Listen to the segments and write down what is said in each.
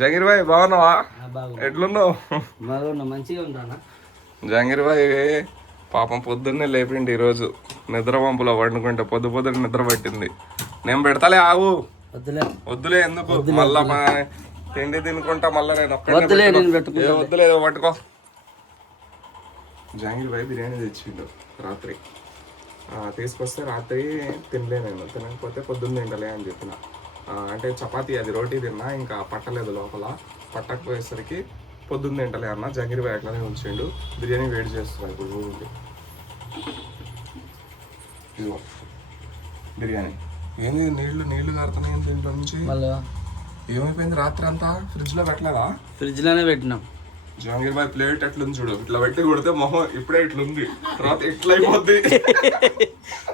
జంగీర్ భాయ్ బాగున్నావా? ఎట్లున్నావు? బాగున్నా, మంచిగా ఉంటానా. జంగీర్ భాయ్ పాపం పొద్దున్నే లేపిండి ఈరోజు. నిద్ర పంపులో వండుకుంటే పొద్దున్న నిద్ర పట్టింది. నేను పెడతాలే, ఆగు. వద్దులే ఎందుకు మళ్ళా తిండి తినుకుంటా మళ్ళా నేను వద్దులే పట్టుకో. జంగీర్ భాయ్ బిర్యానీ తెచ్చిండు రాత్రి. తీసుకొస్తే రాత్రి తినలే, నేను తినకపోతే పొద్దున్న తింటలే అని చెప్పిన. అంటే చపాతీ అది రోటీ తిన్నా, ఇంకా పట్టలేదు లోపల. పట్టకపోయేసరికి పొద్దున్న తింటలే అన్న. జంగీర్ భాయ్ అట్లనే ఉంచిండు. బిర్యానీ వేడి చేస్తున్నా ఇప్పుడు. ఇదిగో బిర్యానీ. ఏంది నీళ్లు కారుతున్నాయి దీంట్లో నుంచి? ఏమైపోయింది రాత్రి అంతా? ఫ్రిడ్జ్ లో పెట్టలేదా? ఫ్రిడ్జ్ లోనే పెట్టినాం. జంగీర్ భాయ్ ప్లేట్ ఎట్లుంది చూడు, ఇట్లా పెట్టి కొడితే మొహం ఇప్పుడే ఇట్లుంది, తర్వాత ఎట్లా అయిపోద్ది.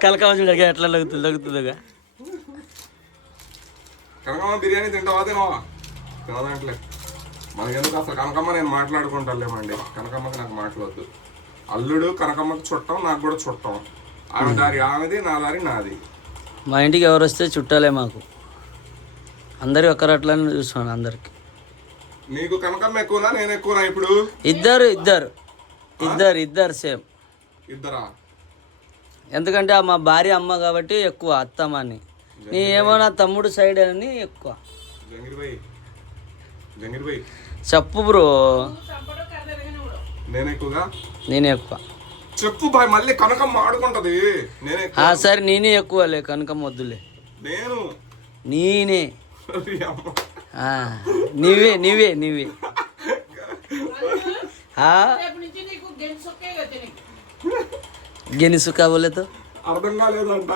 కలకమ్మ చూడ ఎట్లా లగుతుందిగా. కనకమ్మ బిర్యానీ తింటావా? తినదంటలే మనకెందుకు అసలు. కనకమ్మ నేను మాట్లాడుకుంటాలేమండి. కనకమ్మకి నాకు మాట్లాడద్దు. అల్లుడు కనకమ్మకి చుట్టం, నాకు కూడా చుట్టం. ఆమె దారి ఆమెది, నా దారి నాది. మా ఇంటికి ఎవరు వస్తే చుట్టాలే మాకు. అందరి ఒక్కరు అట్లానే చూస్తున్నాను అందరికి. నీకు కనకమ్మ ఎక్కువనా నేను ఎక్కువనా? ఇప్పుడు ఇద్దరు సేమ్. ఇద్దరా? ఎందుకంటే మా భార్య అమ్మ కాబట్టి ఎక్కువ, అత్తమ్మ అని. నీ ఏమో నా తమ్ముడు సైడ్ అని ఎక్కువ. జంగీర్ భాయ్ చెప్పు బ్రో. నేనే ఎక్కువ. చెప్పు బాయ్. మళ్ళీ కనకమ్మ ఆడుకుంటది. సరే నేనే ఎక్కువలే, కనకమ్మ వద్దులే. నేనే నీవే గెనిసుకా బోలేతో అర్థం కాలేదంట.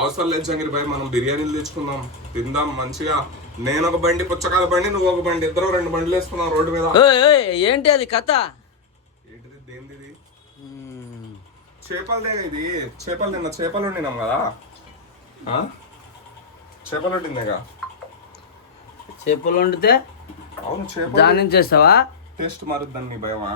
అవసరం లేదు జంగీర్ భాయ్, మనం బిర్యానీలు తెచ్చుకుందాం, తిందాం మంచిగా. నేను ఒక బండి, పుచ్చకాయల బండి, నువ్వు ఒక బండి, ఇద్దరు 2 బండ్లు వేసుకున్నాం రోడ్డు మీద. ఏంటి అది కథ? ఏంటిది? దేనిది? చేపలదే ఇది. చేపలు వండినాం కదా. చేపలు వండిందేగా. చేపలు వండితే అవును, చేపలు దాని నుంచి చేస్తావా? టేస్ట్ మారుద్దాన్ని నీ భయమా?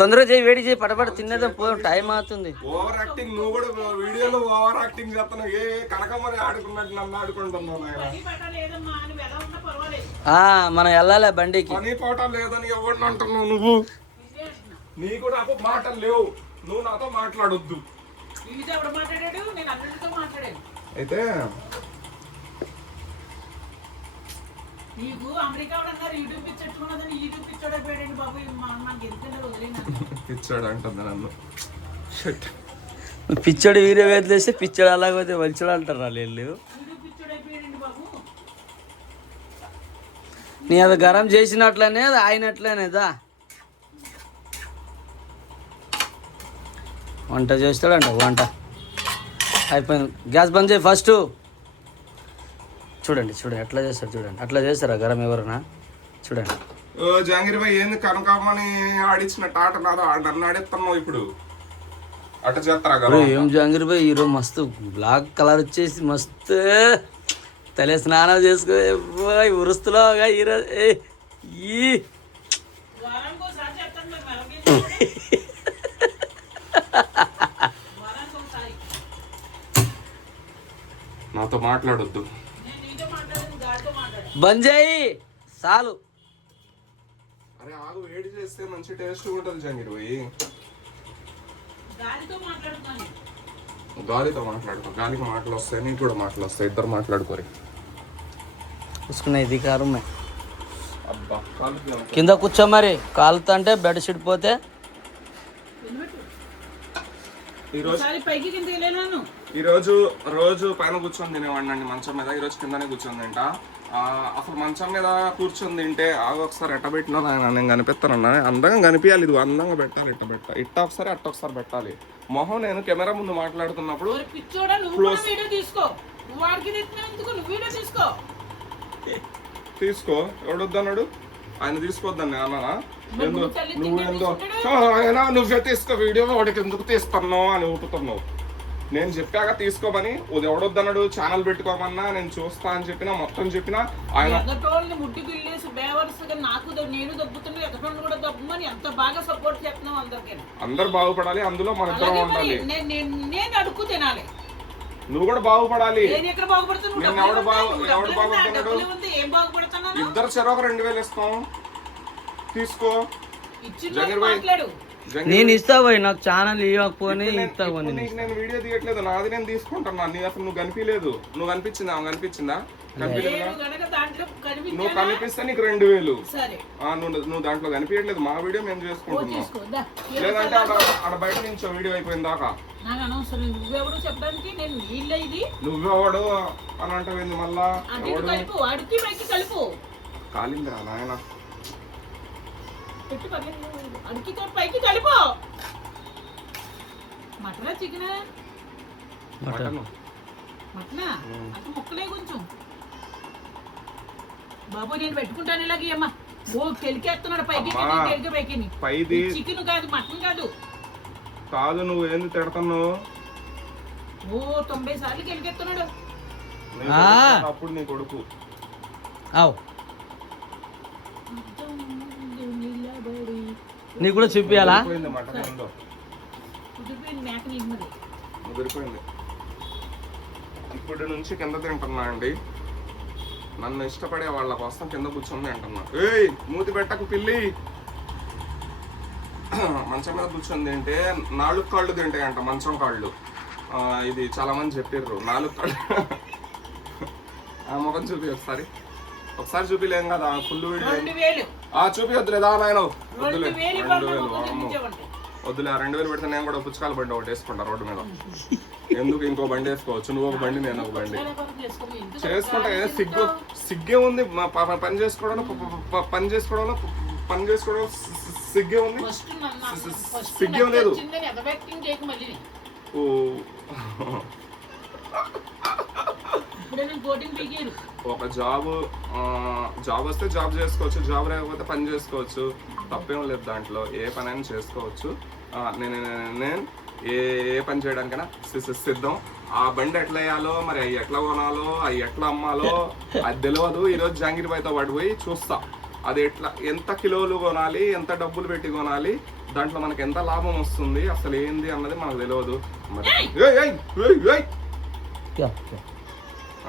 తొందరగా చేయి, వేడి చేయి, పటపట తినేదా, టైం అవుతుంది. Over acting. నువ్వు కూడా వీడియోలో ఓవర్ యాక్టింగ్ చేస్తున్నావు. కనకమ్మని ఆడుకున్నట్టు నన్ను ఆడుకుంటున్నావు. మనం వెళ్ళాలి బండికి. పని పాట లేదని ఎవరిని అంటున్నావు నువ్వు? నీకు నాకు మాటలు లేవు, నువ్వు నాతో మాట్లాడొద్దు. అయితే పిచ్చాడు అంటుంది నన్ను. పిచ్చోడు వీరే వేదిలేస్తే పిచ్చోడు అలాగైతే మంచోడు అంటారు వాళ్ళు. నీ అది గరం చేసినట్లనే అది ఆయనట్లేనేదా. వంట చేస్తాడంట. వంట అయిపోయింది. గ్యాస్ బంద్ చేయి ఫస్ట్. చూడండి ఎట్లా చేస్తారు, చూడండి. అట్లా చేస్తారా గరం ఎవరన్నా? చూడండి. జంగీర్ భాయ్ ఏంది కనకమ్మని ఆడిచ్చినట్టు ఆట నాదో నన్ను ఆడిస్తున్నావు ఇప్పుడు. అట్ట చేస్తారా? ఏం జంగీర్ భాయ్ ఈరోజు మస్తు బ్లాక్ కలర్ వచ్చేసి మస్తు తలే స్నానం చేసుకో ఉరుస్తులాగా ఈరోజు. నాతో మాట్లాడొద్దు. బంద్ చేయి చాలు. అరే ఆగు, వేడి చేస్తే మంచి టేస్ట్ ఉంటుంది జంగీర్ భాయ్. గాలితో మాట్లాడుకో. గాలికి మాటలు వస్తాయి, నీకు కూడా మాటలు వస్తాయి. ఇద్దరు మాట్లాడుకోరు. చూసుకున్నా ఇది కారుమే. కింద కూర్చో మరి. కాలుతా అంటే బెడ్షీట్ పోతే. రోజు పైన కూర్చొని తినేవాడినండి మంచం మీద. ఈరోజు కిందనే కూర్చొని తింటా. అసలు మంచం మీద కూర్చొని తింటే ఒకసారి ఎట్ట పెట్టినా నేను కనిపిస్తానన్నా. అందంగా కనిపించాలి. ఇది అందంగా పెట్టాలి. ఇట్ట ఒకసారి అట్ట ఒకసారి పెట్టాలి. మొహం నేను కెమెరా ముందు మాట్లాడుతున్నప్పుడు తీసుకో. ఎవడొద్దన్నాడు? ఆయన తీసుకోవద్దని అన్నానా? నువ్వే తీసుకో వీడియో, వాడికి ఎందుకు తీస్తున్నావు అని ఊపుతున్నావు. నేను చెప్పాక తీసుకోమని. ఎవడొద్దన్నాడు? ఛానల్ పెట్టుకోమన్నా నేను చూస్తా అని చెప్పినా, మొత్తం చెప్పినా. ఆయన అందరు బాగుపడాలి, అందులో మన ఇద్దరం ఉండాలి. నేను అడుగు తినాలి. నువ్వు కూడా బాగుపడాలి. నేను ఎక్కడ బాగుపడుతున్నావు? నేను ఎవడు బాగుపడుతున్నాడు? డబ్బులు ఉంది, ఏం బాగుపడుతున్నాను? ఇద్దరు చెరొక 2000 ఇస్తాం, తీసుకో. ఇచ్చిన మాట్లాడు. నేను ఇస్తా పోయి, నాకు ఛానల్ ఇవ్వకపోని ఇస్తా పోయి. నీకు నేను వీడియో తీయట్లేదు, నాది నేను తీసుకుంటున్నా. నీ అసలు నువ్వు కనిపించలేదు. నువ్వు కనిపించిందా? ఆమె కనిపించిందా? కనిపించలేదా? నువ్వు కనిపిస్తే నీకు 2000. సరే నువ్వు దాంట్లో కనిపించట్లేదు. మా వీడియో మేము చేసుకుంటున్నాం. లేదంటే ఆడ బయట నుంచి వీడియో అయిపోయింది దాకా. నాకు అనవసరం. నువ్వెవడు చెప్పడానికి? నేను నీళ్ళ ఇది నువ్వెవడు అని అంటావేంది మళ్ళా? కలుపు, అడికి పైకి కలుపు. కాలిందిరా నాయన. పెట్టి అడికి పైకి కలుపు. మటనా చికెనా? మటనా అంటే ముక్కలే కొంచెం. బాబు నేను పెట్టుకుంటాను ఇలాగే అమ్మా. ఓ కెలికేస్తున్నాడు పైకి పైకి. చికెన్ కాదు, మటన్ కాదు. కాదు నువ్వు ఏంది తిడతావు? ఓ 90 సార్లు కెలికెత్తున్నాడు. అప్పుడు నీ కొడుకు నీకు కూడా చూపియాలా? ముదిరిపోయింది. ఇప్పుడు నుంచి కింద తింటున్నా అండి. నన్ను ఇష్టపడే వాళ్ళ కోసం కింద కూర్చొని తింటున్నా. ఏయ్ మూతి పెట్టకు పిల్లి. మంచం మీద కూర్చొని తింటే 4 కాళ్ళు తింటాయంట మంచం కాళ్ళు. ఇది చాలా మంది చెప్పారు. 4 కాళ్ళు. ఆ ముఖం చూపి ఒకసారి చూపిలేం కదా ఫుల్ వీడియో. చూపి వద్దులేదా నాయన? వద్దులే 2000. వద్దులే 2000 పెడితే నేను కూడా పుచ్చకాల బండి ఒకటి వేసుకుంటా రోడ్డు మీద. ఎందుకు ఇంకో బండి వేసుకోవచ్చు. నువ్వు ఒక బండి, నేను ఒక బండి చేసుకుంటా. సిగ్గే ఉంది పని చేసుకోవడంలో సిగ్గే ఉంది. సిగ్గేం లేదు. ఒక జాబ్ వస్తే జాబ్ చేసుకోవచ్చు, జాబ్ లేకపోతే పని చేసుకోవచ్చు. తప్పేం లేదు దాంట్లో. ఏ పని అయినా చేసుకోవచ్చు. నేను ఏ పని చేయడానికైనా సిద్ధం. ఆ బండి ఎట్లా వేయాలో, మరి అవి ఎట్లా కొనాలో, అవి ఎట్లా అమ్మాలో అది తెలియదు. ఈరోజు జాంగీర్బాయితో పడిపోయి చూస్తా. అది ఎంత కిలోలు కొనాలి, ఎంత డబ్బులు పెట్టి కొనాలి, దాంట్లో మనకి ఎంత లాభం వస్తుంది, అసలు ఏంది అన్నది మనకు తెలియదు. మరి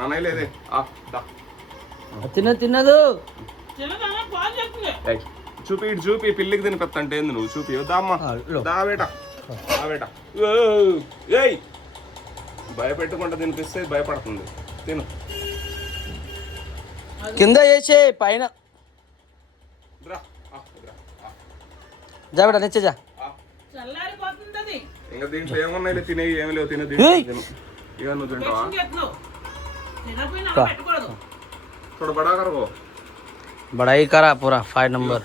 అనలేదే తిన్నదు. చూపి పిల్లికి తినిపెత్తంటే ఏంది నువ్వు? చూపి దామ్మా దావేట. ఏయ్ భయపెట్టుకుంటా తినిపిస్తే భయపడుతుంది. తిను. కింద వేసే పైన జాబెట నెచ్చా. ఇంకా దీంట్లో ఏమున్నాయి? తినే ఏమి లేవు. తినే ఇక నువ్వు తింటావా? थोड़ा बड़ा कर वो बड़ा ही करा पूरा 5 नंबर.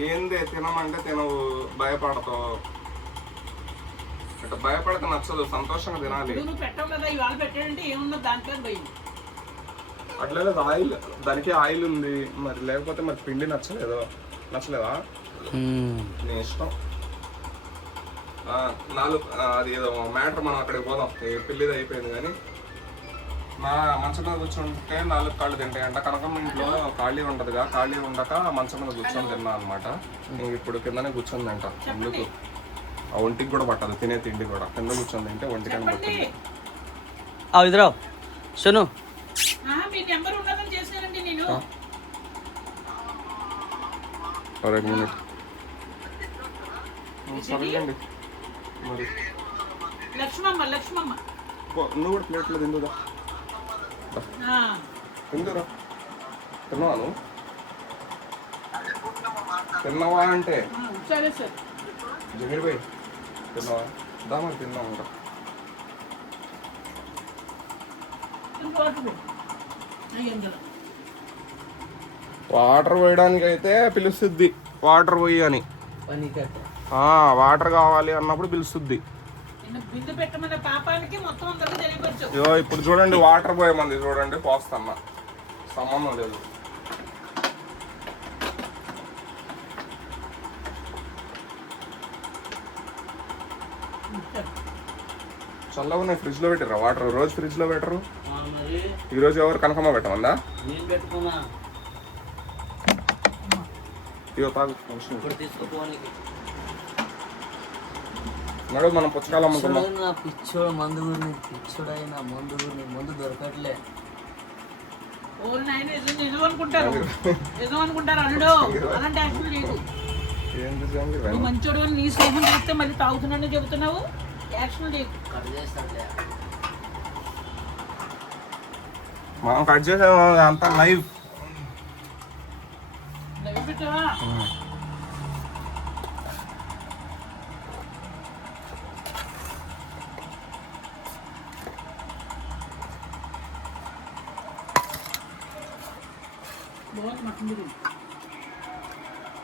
ఏంది తినమంటే తినవు, భయపడతావు. అంటే భయపడితే నచ్చదు, సంతోషంగా తినాలి. అట్లా ఆయిల్, దానికి ఆయిల్ ఉంది మరి. లేకపోతే మరి పిండి నచ్చలేదా? నీ ఇష్టం. 4 అది ఏదో మ్యాటర్. మనం అక్కడికి పోదాం. పెళ్ళిది అయిపోయింది కానీ నా మంచం మీద కూర్చుంటే 4 కాళ్ళు తింటాయంట. కనకమ్మ ఇంట్లో ఖాళీ ఉండదుగా, ఖాళీ ఉండక మంచం మీద కూర్చొని తిన్నా అనమాట. ఇప్పుడు కిందనే కూర్చొని తింటా. ఎందుకు ఆ ఒంటికి కూడా పట్టదు తినే తిండి కూడా. కింద కూర్చొని తింటే ఒంటికని పట్టింది. ఇద్దరు సును ఒక మినిట్ సరేండి. మరి నువ్వు కూడా ప్లేట్లో తిందురా. తిన్నావా? నువ్వు తిన్నావా అంటే జగీర్ భాయ్ తిన్నావా? దా మరి తిన్నావు. ఇంకా వాటర్ పోయడానికి అయితే పిలుస్తుంది. వాటర్ పోయి అని వాటర్ కావాలి అన్నప్పుడు పిలుస్తుంది. ఇప్పుడు చూడండి వాటర్ పోయమంది. చూడండి పోస్తన్నా, సంబంధం లేదు. చల్లగా ఉన్నాయి. ఫ్రిడ్జ్ లో పెట్టారా వాటర్? రోజు ఫ్రిడ్జ్ లో పెట్టరు. ఈరోజు ఎవరు కనకమ్మ పెట్టమందా? ఇగో తాగు ఫంక్షన్ ఇప్పుడు తీసుకుపోనికి నడు మనం పుచ్చకాయలు అమ్ముకుందాం. పిచ్చోడు మందు గురిని పిచ్చోడైనా మందు దొరకట్లే. ఓ నాయన నిజం అనుకుంటారు అల్లుడు. అలాంటి యాక్షన్ లేదు. ఏంటి సంగతి? నువ్వు మంచోడు అని నీ స్నేహం చేస్తే మళ్ళీ తాగుతున్నాను చెబుతున్నావు. యాక్షన్ లేదు. కట్ చేస్తాడులే. మనం కట్ చేసాము అంతా లైవ్. లైవ్ పెట్టావా? బాగుంది మటన్ బిర్యానీ.